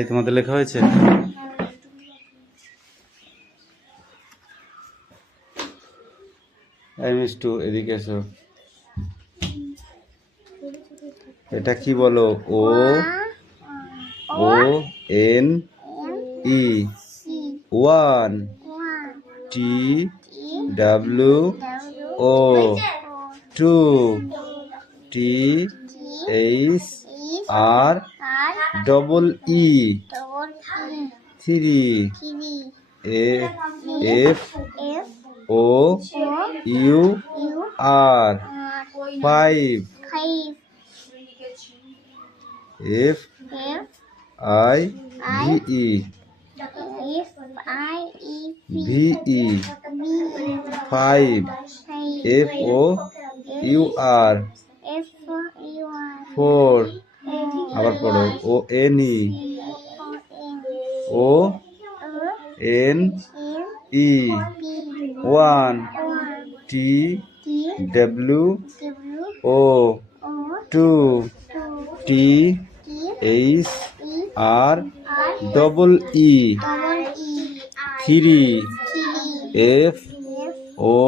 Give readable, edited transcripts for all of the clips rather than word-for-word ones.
এই তোমাদের লেখা হয়েছে? এই মিষ্টু, এদিকে এসো। এটা কি বলো? ও O N E, one. T W O, two. T H R double E, three. F O U R, five. F I V, V, five. F O U R, four. আবার পড়ো। O N E, O N E, one. T W O, two. T H R double E, three. F O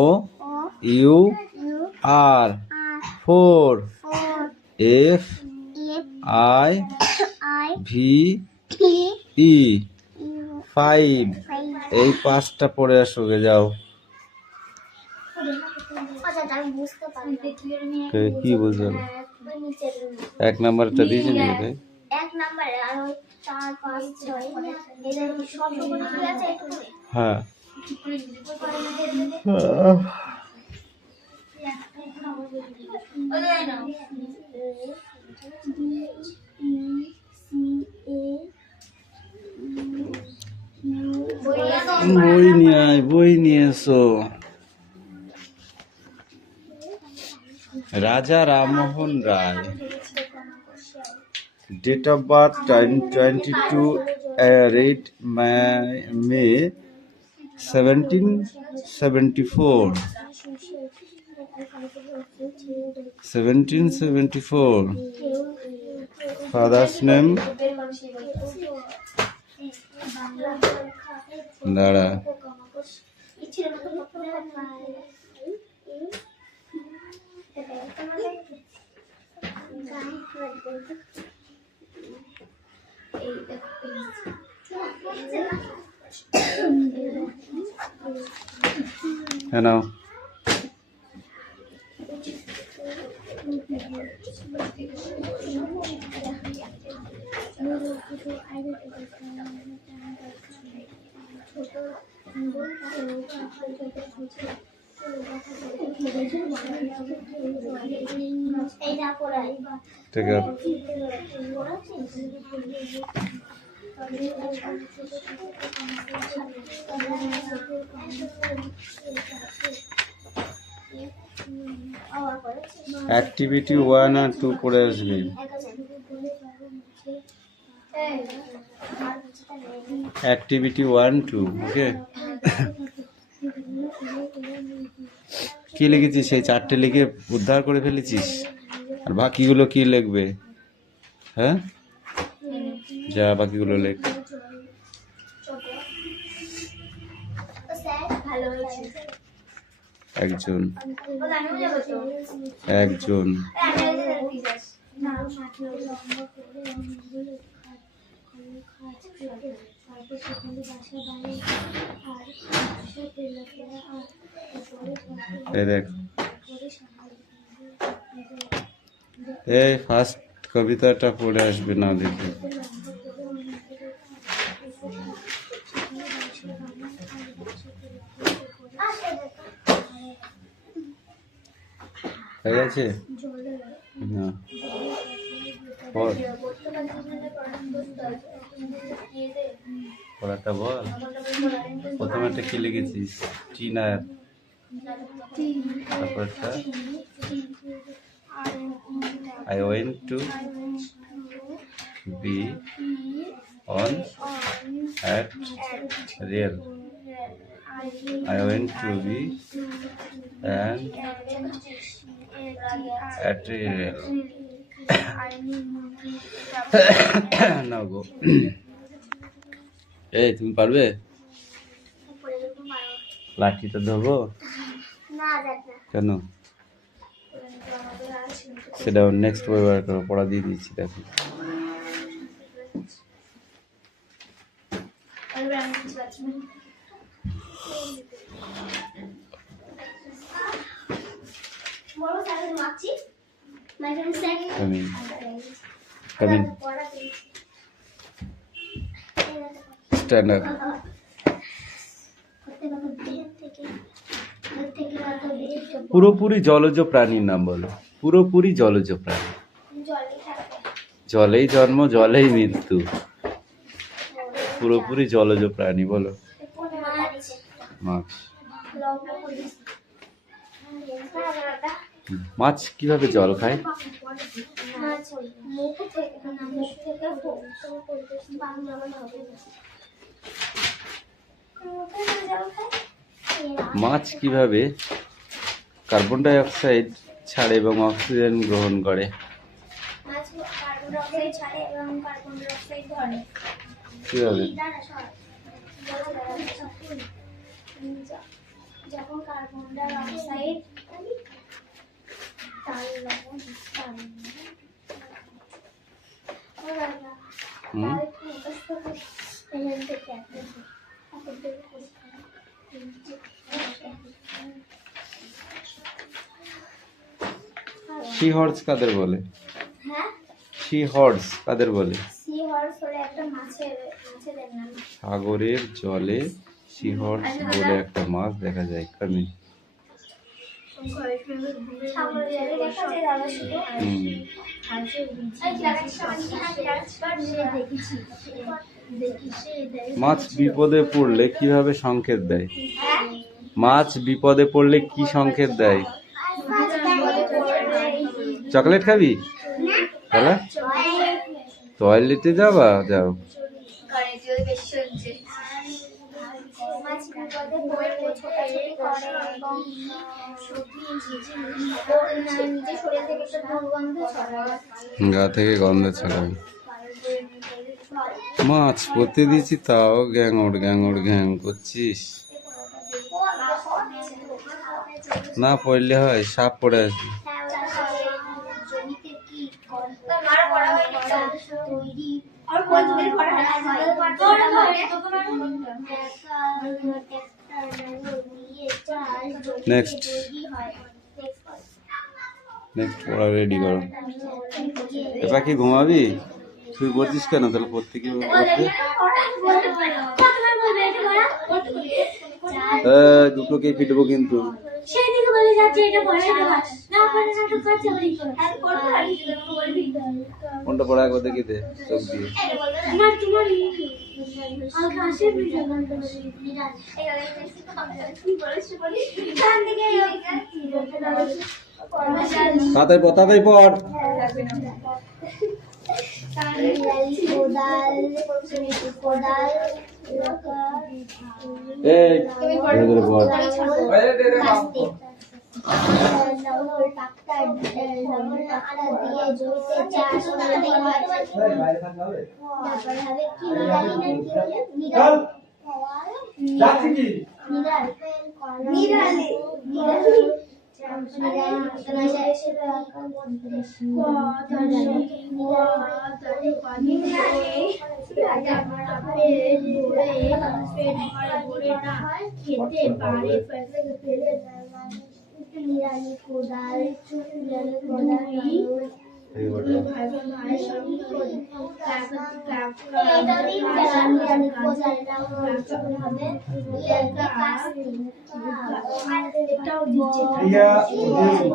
U R, four. F I V E, five. এই পাঁচটা পড়ে আসো গে, যাও। কি বুঝতে পারো? এক নাম্বারটা দিয়েছে নাকি? হ্যাঁ। বই নিয়ে আয়, বই নিয়ে এসো। রাজা Rammohan Roy, date of birth 22 May 1774, 1774. Father's name? দাঁড়া। হ্যাঁ, নাও। Take care. Activity 1 and 2 পড়ে আসবি। Activity 1, 2, ওকে? কি লিখেছিস? সেই চারটে লিখে উদ্ধার করে ফেলেছিস, আর বাকিগুলো কি লিখবে? হ্যাঁ, যা বাকিগুলো লেখ। একজন, একজন। এই দেখ, এই ফার্স্ট কবিতাটা পড়ে আসবে না দেখে। হয়ে গেছে না? পড়াটা বল। প্রথমে একটা কি লিখেছিস? টিনার। তারপরটা I went to be on at rail. I went to be and at rail. Now go. এই তুমি পারবে? লাঠিটা ধরবো? কেন? সেটা নেক্সট ব্যবহার করো, পড়া দিয়ে দিচ্ছি দেখো। Come in. Stand up. পুরোপুরি জলজ প্রাণীর নাম বলো। পুরোপুরি জলজ প্রাণী। জলেই জন্ম, জলেই মৃত্যু। পুরোপুরি জলজ প্রাণী বলো। মাছ। মাছ কিভাবে জল খায়? মাছ কিভাবে কার্বন ডাই অক্সাইড ছাড়ে এবং অক্সিজেন গ্রহণ করে? কিভাবে? যখন carbon dioxide sea horse কাদের বলে? সি হর্স কাদের বলে? সি হর্স হলো একটা মাছের নাম। সাগরের জলে সি হর্স বলে একটা মাছ দেখা যায়। কামি মাছ বিপদে পড়লে কিভাবে সংকেত দেয়? মাছ বিপদে পড়লে কি সংকেত দেয়? চকলেট খাবি? তাহলে টয়লেটে যাবা? যাও। গা থেকে গন্ধ ছড়াবে। মাছ পড়তে দিয়েছি তাও গ্যাঙড় ঘ্যাং করছিস। না পড়লে হয়, সাপ পড়ে আছে। নেক্সট পড়া রেডি করো। এবার কি ঘুমাবি? তুই বলছিস কেন? তাহলে পড়তে কি দুটোকে পিটবো কিন্তু। কোনটা পড়া একবার দেখি দে চোখ দিয়ে। তাড়াতাড়ি পড়।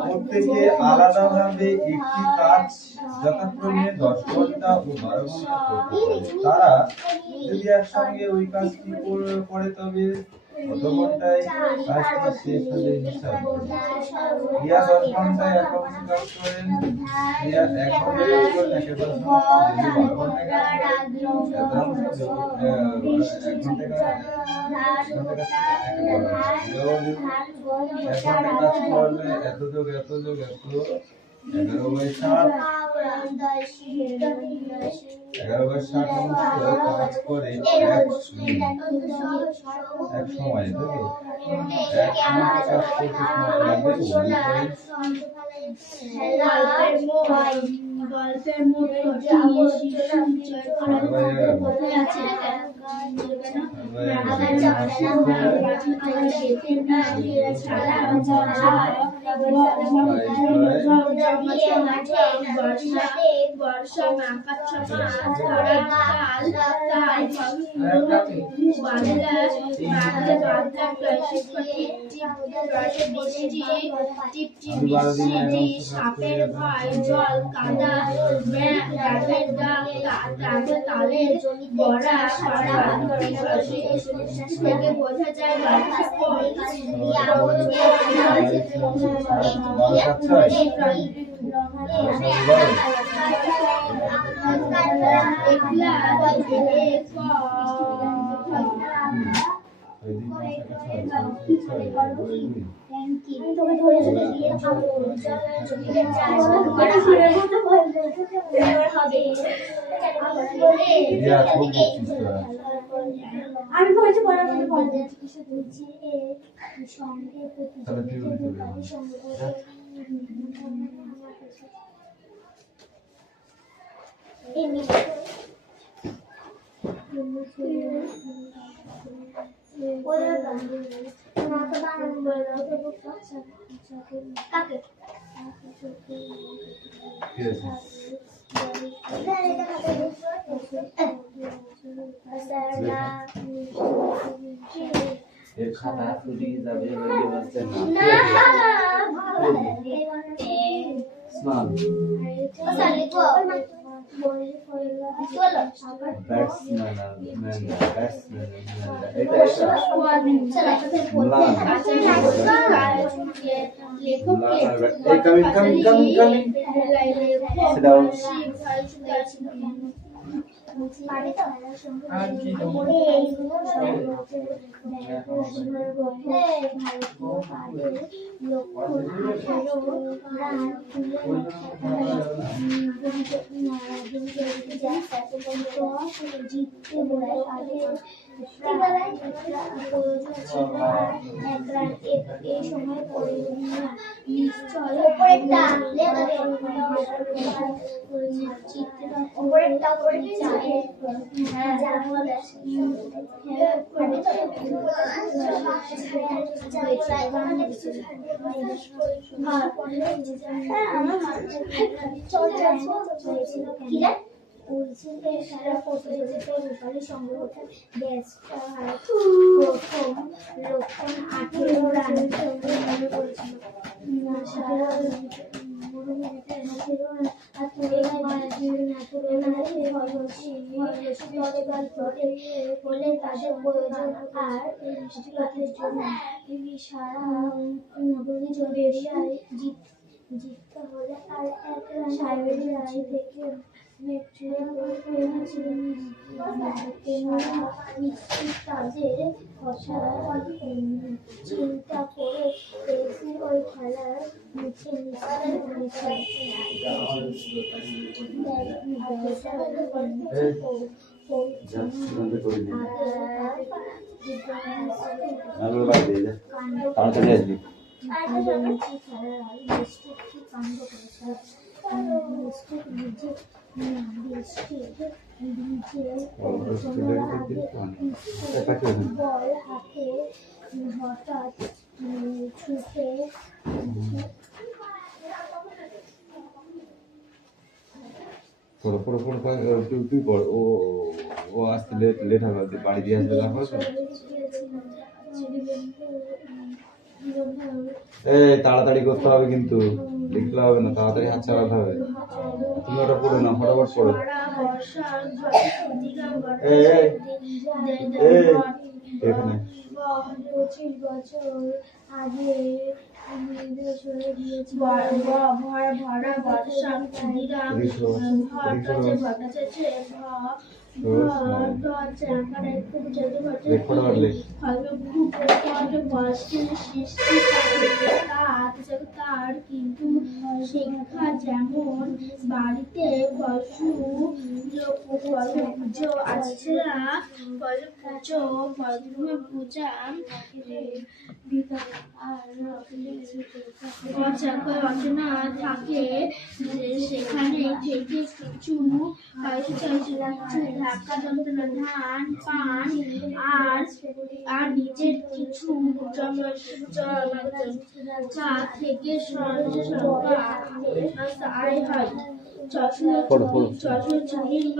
প্রত্যেকে আলাদাভাবে একটি কাজ যথাক্রমে 10 ঘন্টা ও 12 ঘন্টা করতে পারে। তারা যদি একসঙ্গে ওই কাজটি করে তবে কত ঘন্টায় কাজটি শেষ হবে হিসাব রিয়া 10 ঘন্টায় এক অংশ কাজ করেন। রিয়া 1 ঘন্টা কাজ করেন, একের পর 12 ঘন্টা কাজ করলে এত যোগ 11/7 সমস্ত কাজ করে এক সময়, তাই তো? এক সময় কাজ করতে সময় লাগবে গল্পের মধ্যে কোথায় আছে বর্ষা সাপের ভয় জল কাদা ডাবের ডাক তালের বড়া থেকে বোঝা যায় আমি বলছি পড়ার মধ্যে পড়বে কিছু বলছি সঙ্গে খাতা ফুরিয়ে যাবে স্নান সারা প্রতিযোগিতায় রূপালী সংগ্রহটা প্রথম লক্ষণ 18 রানের সঙ্গে করেছিল। সারা বলে তাদের প্রয়োজন আর পথের জন্য সারা জিততে হলে আর এক সাহেবের রায় থেকে তাদের কথা চিন্তা করে ওই খেলার মুখে বল হাতে হঠাৎ ছুটে তুই পড় ও আসতে লেট হবে বাড়ি দিয়ে আসবে তাড়াতাড়ি করতে হবে কিন্তু লিখতে হবে না তাড়াতাড়ি হাত চালাতে হবে তুমি ওটা পড়ো না ফটাফট পড়ো এখানে 25 বছর আগে ভরা বর্ষা ক্ষুদিরাম ভট্টাচার্যের দরজা আকারে খুব যদি রেকর্ড করলে তার কিন্তু শিক্ষা যেমন বাড়িতে পশু পুজো আছে না পুজো পূজা অচেনা থাকে সেখানে থেকে কিছু ধাক্কা যন্ত্রণা ধান পান আর নিজের কিছু তা থেকে আয় হয়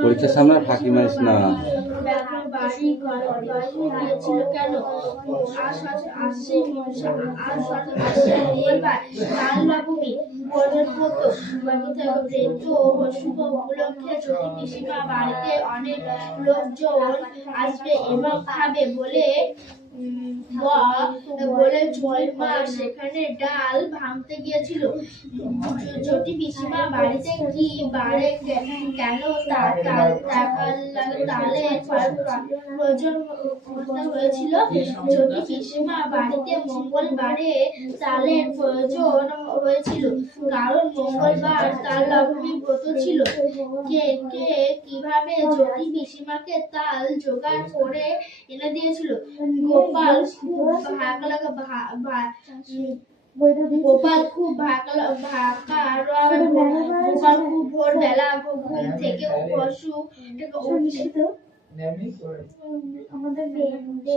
পরীক্ষার সামনে ফাঁকি মারিস না। বাড়ি গিয়েছিল কেন লালবাবুকে বলার মতো শুভ উপলক্ষে যদি পিসিমা বাড়িতে অনেক লোকজন আসবে এবং খাবে বলে ঝুলির মা সেখানে ডাল ভাঙতে গিয়েছিল। যদি পিসিমা বাড়িতে কি বাড়ে কেন তালে প্রয়োজন হয়েছিল। যদি পিসিমা বাড়িতে মঙ্গলবারে তালের প্রয়োজন হয়েছিল কারণ মঙ্গলবার তাল নবমী ব্রত ছিল। কে কিভাবে যদি পিসিমাকে তাল জোগাড় করে এনে দিয়েছিল। গোপাল খুব ভোরবেলা ঘুম থেকে পশু আমাদের মধ্যে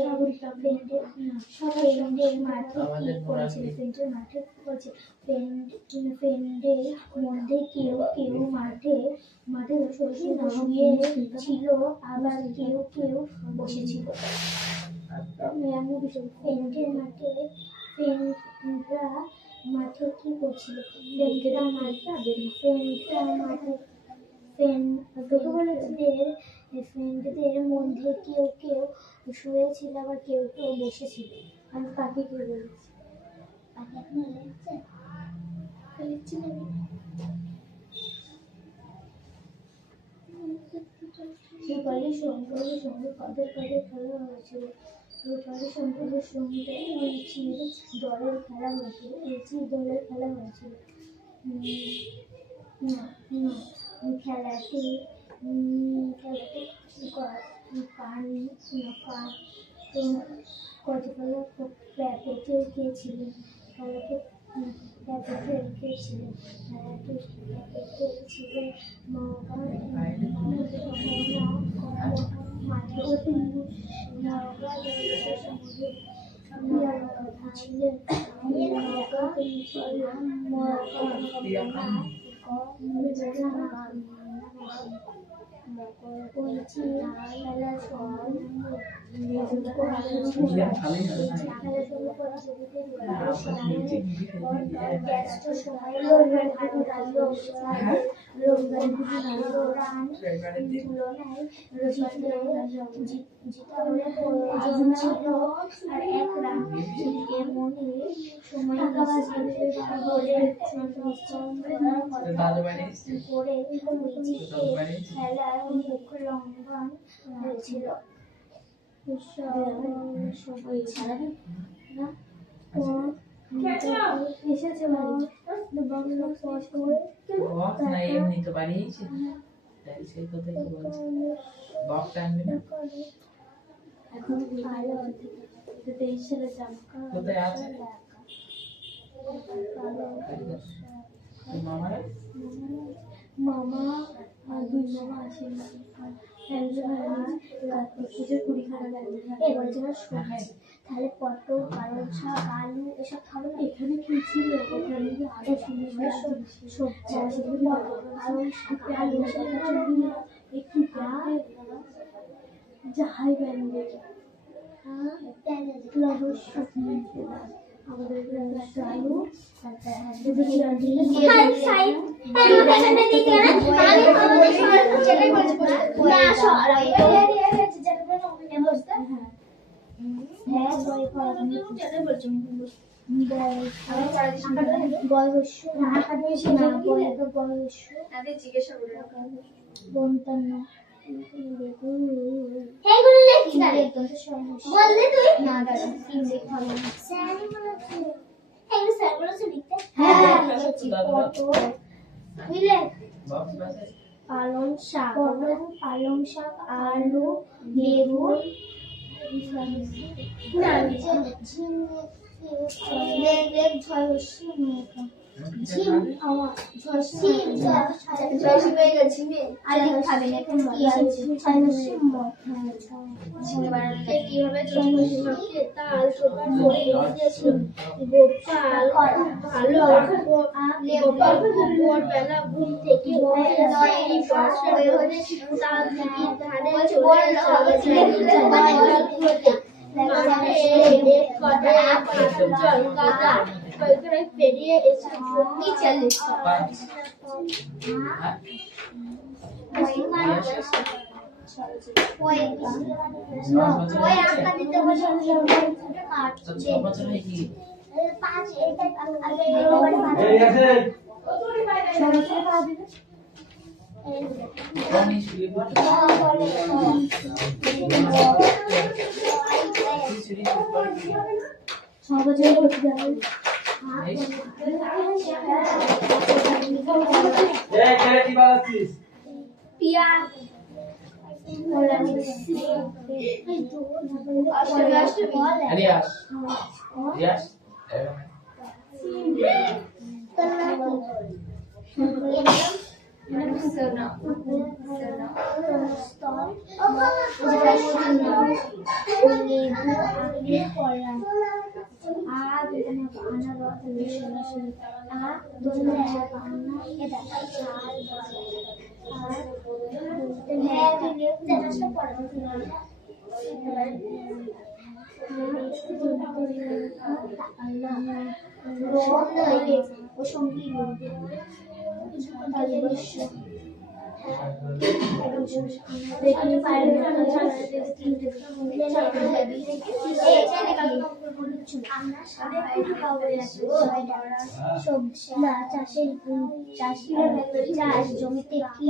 কেউ কেউ মাঠে শুয়ে ছিল আবার কেউ কেউ বসেছিল। মাঠে কি করছিল? ফ্রেন্ডদের মধ্যে কেউ কেউ শুয়েছিল আবার কেউ কেউ বসেছিল। আমি পাখি কে বলেছি? পাখি এখন লিখছে রূপালী শঙ্করের সঙ্গে কাদের কাদের খেলা হয়েছিল। রূপালী শঙ্করের সঙ্গে দলের খেলা হয়েছিল। দলের খেলা হয়েছিল। খেলাটি পানি কতগুলো প্যাকেটে খেয়েছিলেন। খেলাটি প্যাকেটে রেখেছিলেন। খেলাটি প্যাকেটে ছিলেন খেলার মুখ লঙ্ঘন হয়েছিল। এসেছে এখন ভালো ছেলে কোথায় আছে? মামা আর দুই মামা আসে তাহলে পটল পালং শাক আলু এসব খাবো না। এখানে কি ছিল? ওখানে আরো সবজি আলু একটু যাহাই ব্যান্ডেড আমাদের আলু জিজ্ঞাসা এইগুলো লিখছি বললে তুই না দাঁড়া স্যারই বলেছে এই স্যার বলেছে লিখতে হ্যাঁ লিখেছি পটল বুঝলে পালং শাক আলু বেগুন না কিভাবে জন্মদিনকে তাল সুপার করে দিয়েছিল গোপাল ভোরবেলা ঘুম থেকে উঠে তাল দিঘির ধারে চলে পেরিয়ে এসে কি চল্লিশ পিয়াজ চাষ জমিতে কি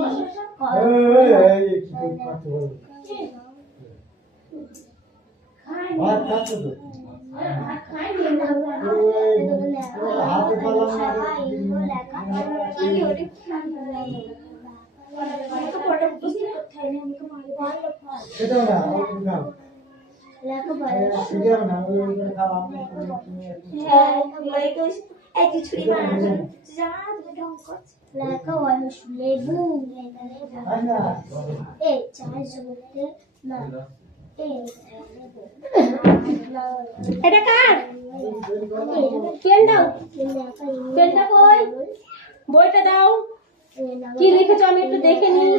লেবু এটা কার পেন দাও পেনটা কই বইটা দাও কি লিখেছো আমি একটু দেখে নি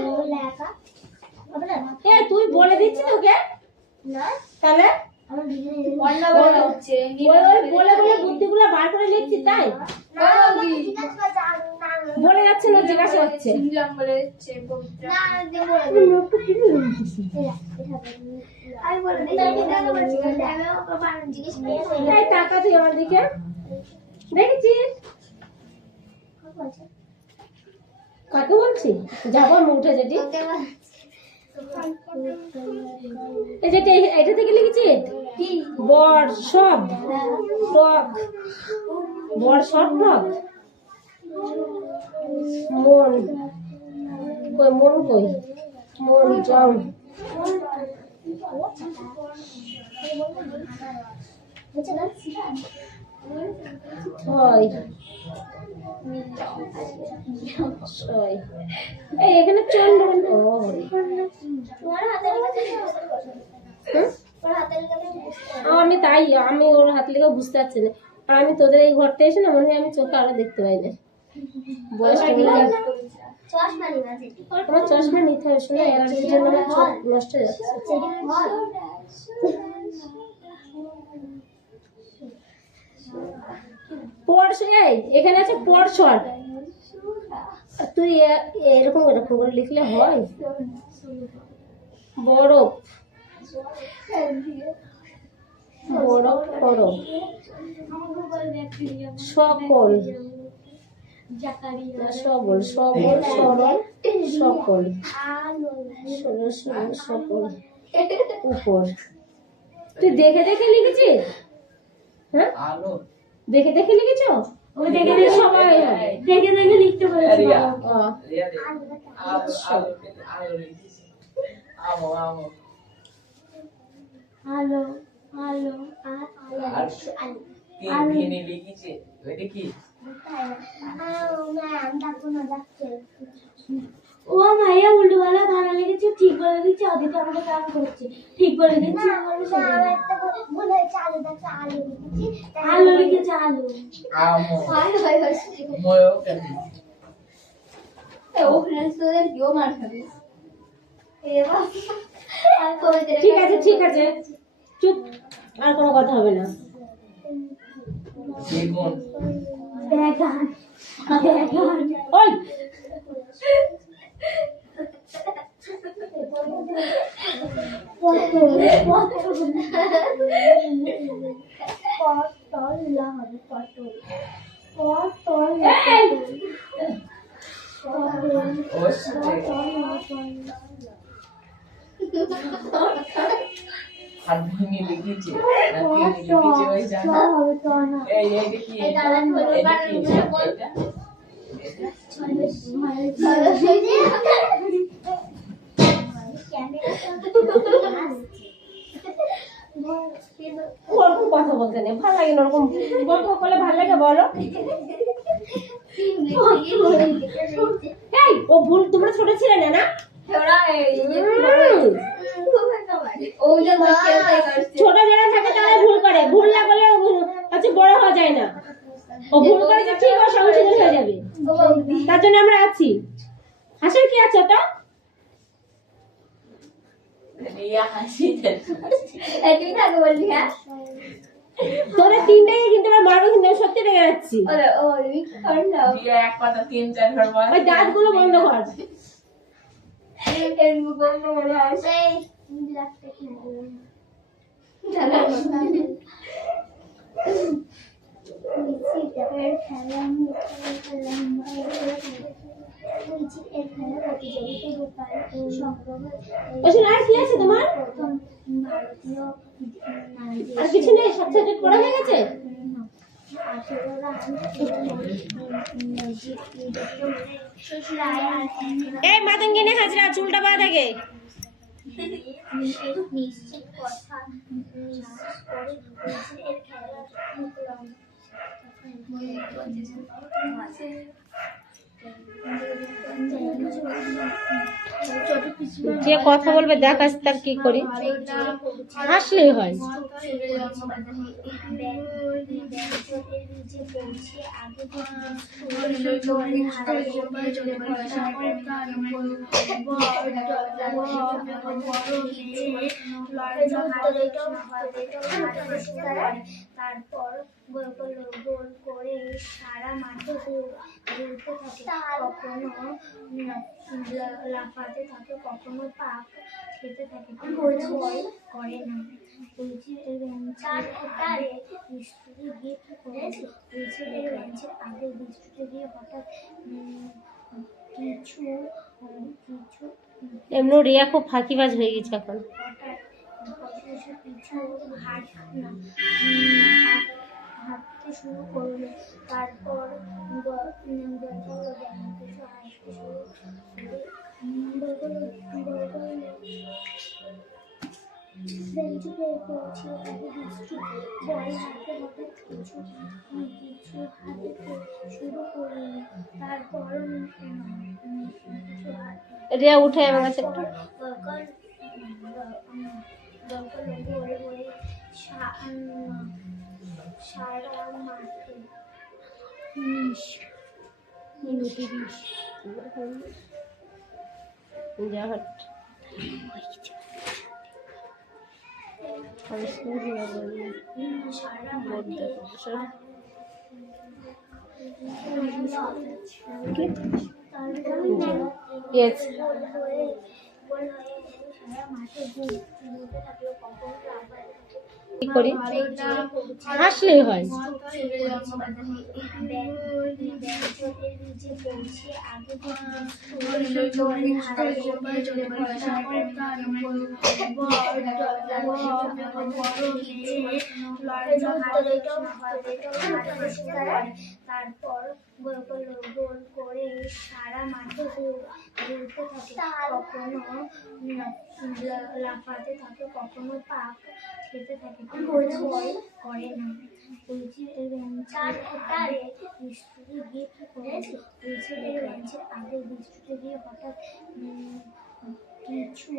এ তুই বলে দিচ্ছিস ওকে না তাহলে বলে বুদ্ধিগুলো বার করে লিখছি তাই বলে যাচ্ছে না জিজ্ঞাসা হচ্ছে টাকা তুই আমার দিকে দেখেছিস কাকে বলছি যাবো উঠে যেটি এটা থেকে লিখেছি বর সব টক বর সব টক মন কই মন কই মন জম এখানে চন্দ্র আমি তাই আমি ওর হাত লেগে বুঝতে পারছি না আর আমি তোদের এই ঘরটা এসে না মনে হয় আমি চোখে আরো দেখতে পাই না আমার চশমা নিতে হবে শোনা অ্যালার্জির জন্য আমার চোখ নষ্ট হয়ে যাচ্ছে এখানে আছে পরশট তুই এরকম এরকম করে লিখলে হয় বরফ বরফ বরফ সকল জাকারিয়া সবল সবল সরল সকল আলো সরল সরল সকল উপর। তুই দেখে দেখে লিখেছিস? হ্যাঁ আলো দেখে দেখে লিখেছো? ওই দেখে দেখে সবাই দেখে দেখে লিখতে বলেছি রিয়া বাবা। রিয়া রে আলো আলো আলো লিখেছি আমো আমো আলো আলো আর আলো তিন ভিনে লিখেছে ওইটা কি ও মাইয়া উল্টোবেলা ধারা লেগেছে ঠিক বলে দিচ্ছে ওদিকে আমাকে কাম করছে ঠিক বলে দিচ্ছে আলো লিখেছে আলো আমো ময়ো কেন ঠিক আছে ঠিক আছে চুপ, আর কোনো কথা হবে না। বেগুন বেগান বেগান ওই পটল হবে পটল পটল আর ভিনে লিখেছে আর কি লিখেছে ওই জানা হবে টনা এই এইটা কি এটা কি এটা ওরকম কথা বলতে নেই, ভালো লাগে না ওরকম গল্প করলে ভালো লাগে বলো। এই ও ভুল, তোমরা ছোট ছিলে না না? ছোট যারা থাকে তারা ভুল করে, ভুল না করলে হচ্ছে বড় হওয়া যায় না। ও ভুল করেছে ঠিক, ও সংশোধন হয়ে যাবে, তার জন্য আমরা আছি। হাসার কি আছে তো? রিয়া হাসিতে তোরা তিনটাকে কিন্তু আমরা মারবো, কিন্তু আমি সত্যি রেগে যাচ্ছি। রিয়া এক কথা তিন চার ঘর বল ওই দাঁতগুলো বন্ধ কর। ওখানে আর কি আছে তোমার? আর কিছু নেই, সব সাবজেক্ট পড়া হয়ে গেছে? এই মাতঙ্গিনী হাজরা, চুলটা বাঁধ আগে। নিশ্চিত কথা যে কথা বলবে দেখ আজ তার কি করি, হাসলেই হয়। তারপর গোল করে সারা মাঠে ঘুরতে থাকে, কখনো লাফাতে থাকে, কখনো পাক খেতে থাকে, ভয় করে না। বৃষ্টি গিফট করেছে, বেঞ্চের আগে বৃষ্টি দিয়ে হঠাৎ কিছু কিছু এমনি রিয়া খুব ফাঁকিবাজ হয়ে গেছে এখন। হঠাৎ কিছু হাঁটতে শুরু করলো, তারপর বেঞ্চে পৌঁছে আগে বৃষ্টি বল হাতে হঠাৎ কিছু কিছু হাতে শুরু করলো, তারপর রিয়া উঠে আমার কাছে একটু। সারা মাঠে যা হট Yes. করি হাসলেই হয় তারপর গোল করে সারা মাঠে ঘুরতে থাকে, কখনো লাফাতে থাকে, কখনো পাক খেতে থাকে, ভয় করে না। বৃষ্টি গিয়ে কি করেছে, বেঞ্চের আগে বৃষ্টিতে গিয়ে হঠাৎ কিছু